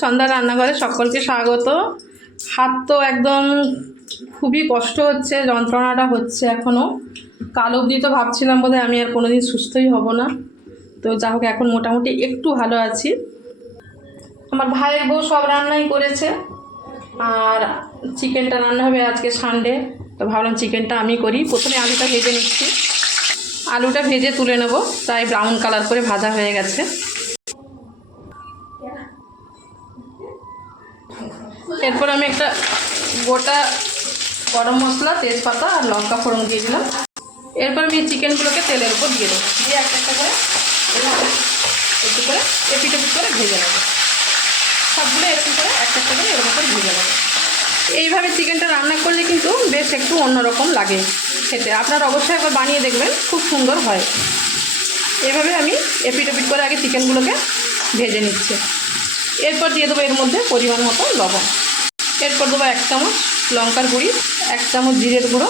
ছন্দা রান্নাঘরে সকলকে স্বাগত। হাত তো একদম খুবই কষ্ট হচ্ছে, যন্ত্রণাটা হচ্ছে এখনও। কাল অবধি তো ভাবছিলাম বোধহয় আমি আর কোনোদিন সুস্থই হব না। তো যা হোক এখন মোটামুটি একটু ভালো আছি। আমার ভাইয়ের বউ সব রান্নাই করেছে, আর চিকেনটা রান্না হবে আজকে সানডে। তো ভাবলাম চিকেনটা আমি করি। প্রথমে আলুটা ভেজে নিচ্ছি, আলুটা ভেজে তুলে নেব, প্রায় ব্রাউন কালার করে ভাজা হয়ে গেছে। এরপর আমি একটা গোটা গরম মশলা, তেজপাতা আর লঙ্কা ফোড়ন দিয়ে দিলাম। এরপর আমি চিকেনগুলোকে তেলের উপর দিয়ে দেবো, দিয়ে একটা একটা করে একটু করে এপিট এপিট করে ভেজে নেবো। সবগুলো এরকম করে একটা একটা করে এরকম করে ভেজে নেবো। এইভাবে চিকেনটা রান্না করলে কিন্তু বেশ একটু অন্যরকম লাগে খেতে। আপনারা অবশ্যই একবার বানিয়ে দেখবেন, খুব সুন্দর হয়। এভাবে আমি এপিট এপিট করে আগে চিকেনগুলোকে ভেজে নিচ্ছি। এরপর দিয়ে দেবো এর মধ্যে পরিমাণ মতো লবণ। এরপর দেবো 1 চামচ লঙ্কার গুঁড়ি, 1 চামচ জিরের গুঁড়ো,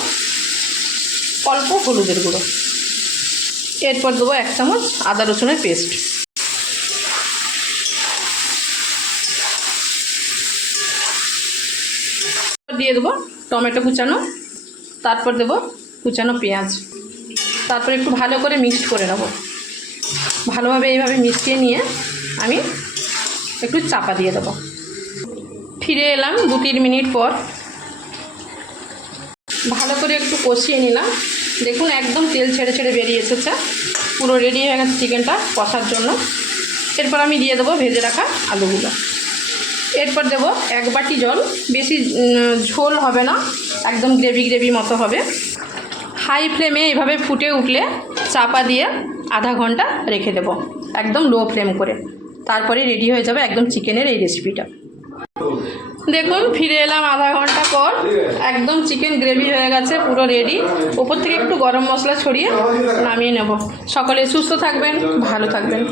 অল্প হলুদের গুঁড়ো। এরপর দেবো 1 চামচ আদা রসুনের পেস্ট। দিয়ে দেবো টমেটো কুচানো, তারপর দেবো কুচানো পেঁয়াজ। তারপর একটু ভালো করে মিক্সড করে নেব। ভালোভাবে এইভাবে মিশিয়ে নিয়ে আমি একটু চাপা দিয়ে দেবো। ফিরে এলাম 2-3 মিনিট পর। ভালো করে একটু কষিয়ে নিলাম। দেখুন একদম তেল ছেড়ে ছেড়ে বেরিয়ে এসেছে, পুরো রেডি হয়ে গেছে চিকেনটা কষার জন্য। এরপর আমি দিয়ে দেবো ভেজে রাখা আলুগুলো। এরপর দেবো 1 বাটি জল, বেশি ঝোল হবে না, একদম গ্রেভি গ্রেভি মতো হবে। হাই ফ্লেমে এভাবে ফুটে উঠলে চাপা দিয়ে আধা ঘন্টা রেখে দেবো, একদম লো ফ্লেম করে। তারপরে রেডি হয়ে যাবে একদম চিকেনের এই রেসিপিটা। দেখুন ফিরে এলাম আধা ঘন্টা পর, একদম চিকেন গ্রেভি হয়ে গেছে, পুরো রেডি। ওপর থেকে একটু গরম মশলা ছড়িয়ে নামিয়ে নেব। সকলে সুস্থ থাকবেন, ভালো থাকবেন।